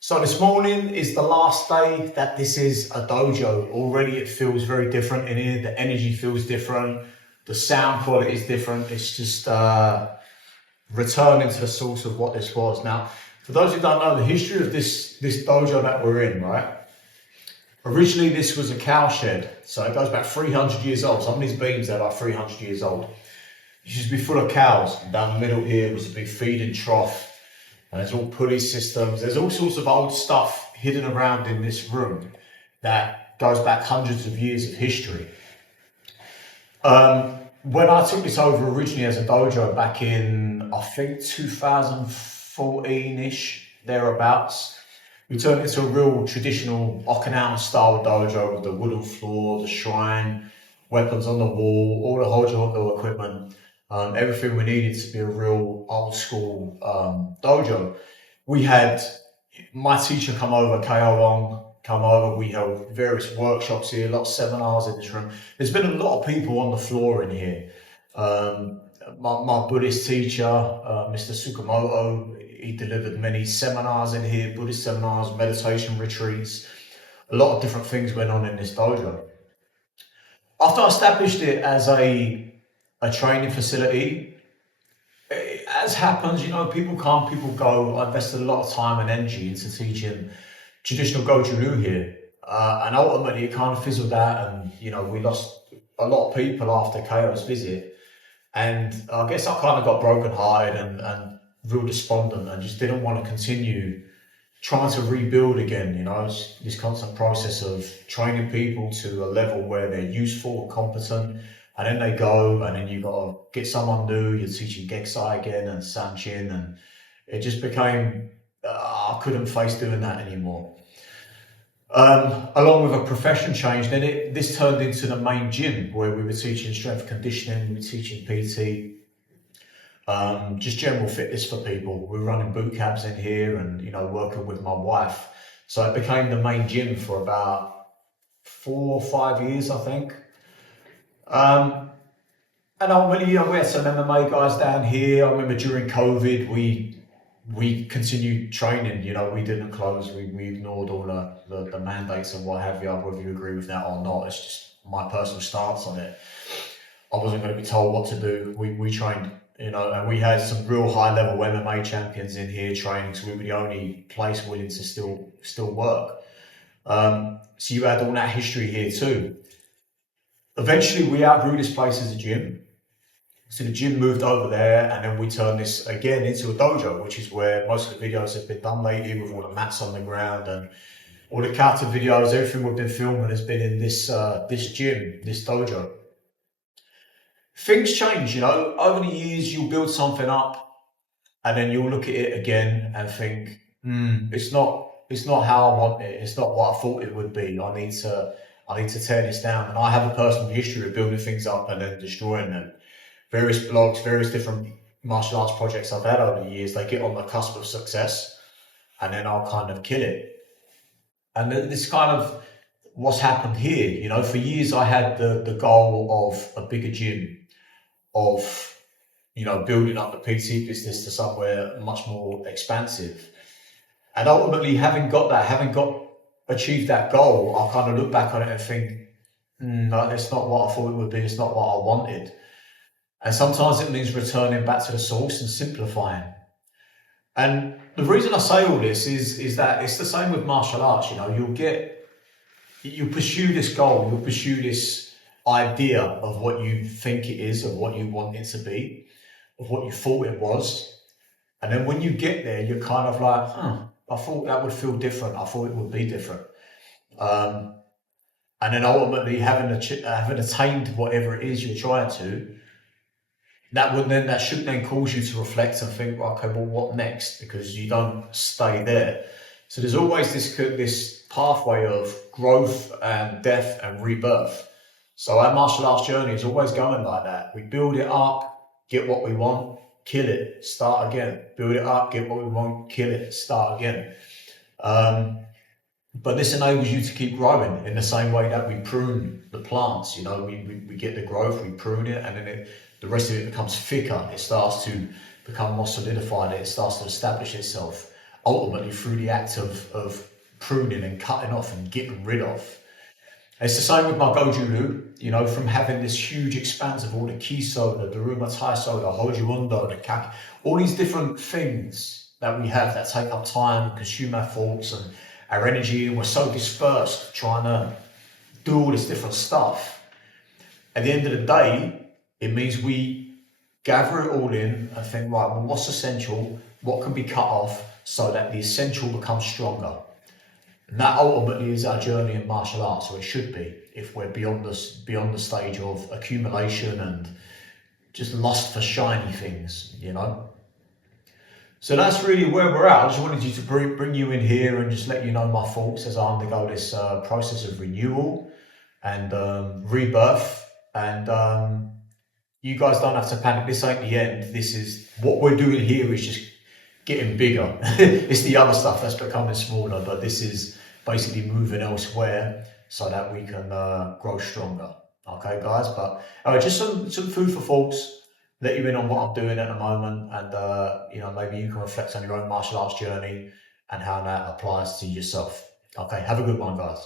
So this morning is the last day that this is a dojo. Already it feels very different in here. The energy feels different. The sound quality is different. It's just returning to the source of what this was. Now, for those who don't know the history of this dojo that we're in, right? Originally, this was a cow shed. So it goes back 300 years old. Some of these beams are about 300 years old. It used to be full of cows. And down the middle here was a big feeding trough. And there's all pulley systems. There's all sorts of old stuff hidden around in this room that goes back hundreds of years of history. When I took this over originally as a dojo back in, I think 2014-ish, thereabouts, we turned it into a real traditional Okinawan style dojo with the wooden floor, the shrine, weapons on the wall, all the Hojo equipment. Everything we needed to be a real old school dojo. We had my teacher come over, Ko Wong, come over. We held various workshops here, a lot of seminars in this room. There's been a lot of people on the floor in here. My Buddhist teacher, Mr. Tsukamoto, he delivered many seminars in here, Buddhist seminars, meditation retreats. A lot of different things went on in this dojo. After I established it as a training facility, as happens, people come, people go. I invested a lot of time and energy into teaching traditional Goju-Ryu here. And ultimately it kind of fizzled out and, we lost a lot of people after KO's visit. And I guess I kind of got brokenhearted and real despondent and just didn't want to continue trying to rebuild again. It's this constant process of training people to a level where they're useful and competent. And then they go, and then you got to get someone new. You're teaching Geksai again and Sanchin, and it just became, I couldn't face doing that anymore. Along with a profession change, then this turned into the main gym where we were teaching strength conditioning, we were teaching PT, just general fitness for people. We were running boot camps in here and, working with my wife. So it became the main gym for about 4 or 5 years, I think. And ultimately, we had some MMA guys down here. I remember during COVID, we continued training. We didn't close. We ignored all the mandates and what have you. Whether you agree with that or not, it's just my personal stance on it. I wasn't going to be told what to do. We trained, and we had some real high level MMA champions in here training. So we were the only place willing to still work. So you had all that history here too. Eventually, we outgrew this place as a gym. So the gym moved over there, and then we turned this again into a dojo, which is where most of the videos have been done lately, with all the mats on the ground and all the kata videos. Everything we've been filming has been in this gym, this dojo. Things change, over the years. You'll build something up, and then you'll look at it again and think, it's not how I want it. It's not what I thought it would be. I need to tear this down. And I have a personal history of building things up and then destroying them. Various blogs, various different martial arts projects I've had over the years, they get on the cusp of success and then I'll kind of kill it. And this kind of what's happened here. For years I had the goal of a bigger gym, of, building up the PT business to somewhere much more expansive. And ultimately having achieved that goal, I'll kind of look back on it and think, no, that's not what I thought it would be. It's not what I wanted. And sometimes it means returning back to the source and simplifying. And the reason I say all this is that it's the same with martial arts. You pursue this goal, you pursue this idea of what you think it is, of what you want it to be, of what you thought it was. And then when you get there, you're kind of like, I thought that would feel different. I thought it would be different. And then ultimately having attained whatever it is you're trying to, that should then cause you to reflect and think, okay, well, what next? Because you don't stay there. So there's always this pathway of growth and death and rebirth. So our martial arts journey is always going like that. We build it up, get what we want, kill it, start again. Build it up, get what we want, kill it, start again. But this enables you to keep growing in the same way that we prune the plants. We get the growth, we prune it, and then the rest of it becomes thicker. It starts to become more solidified. It starts to establish itself. ultimately through the act of pruning and cutting off and getting rid of. It's the same with my goju ryu, you know, from having this huge expanse of all the ki soda, the ruma tai soda, hoju undo, the kaki, all these different things that we have that take up time and consume our thoughts and our energy, and we're so dispersed trying to do all this different stuff. At the end of the day, it means we gather it all in and think, right, well, what's essential? What can be cut off so that the essential becomes stronger? And that ultimately is our journey in martial arts, or it should be, if we're beyond the stage of accumulation and just lust for shiny things, you know. So that's really where we're at. I just wanted you to bring you in here and just let you know my thoughts as I undergo this process of renewal and rebirth. And you guys don't have to panic. This ain't the end. This is what we're doing here is just getting bigger. It's the other stuff that's becoming smaller, but this is basically moving elsewhere so that we can grow stronger. Okay, guys, but just some food for thoughts. Let you in on what I'm doing at the moment, and you know, maybe you can reflect on your own martial arts journey and how that applies to yourself. Okay, have a good one, guys.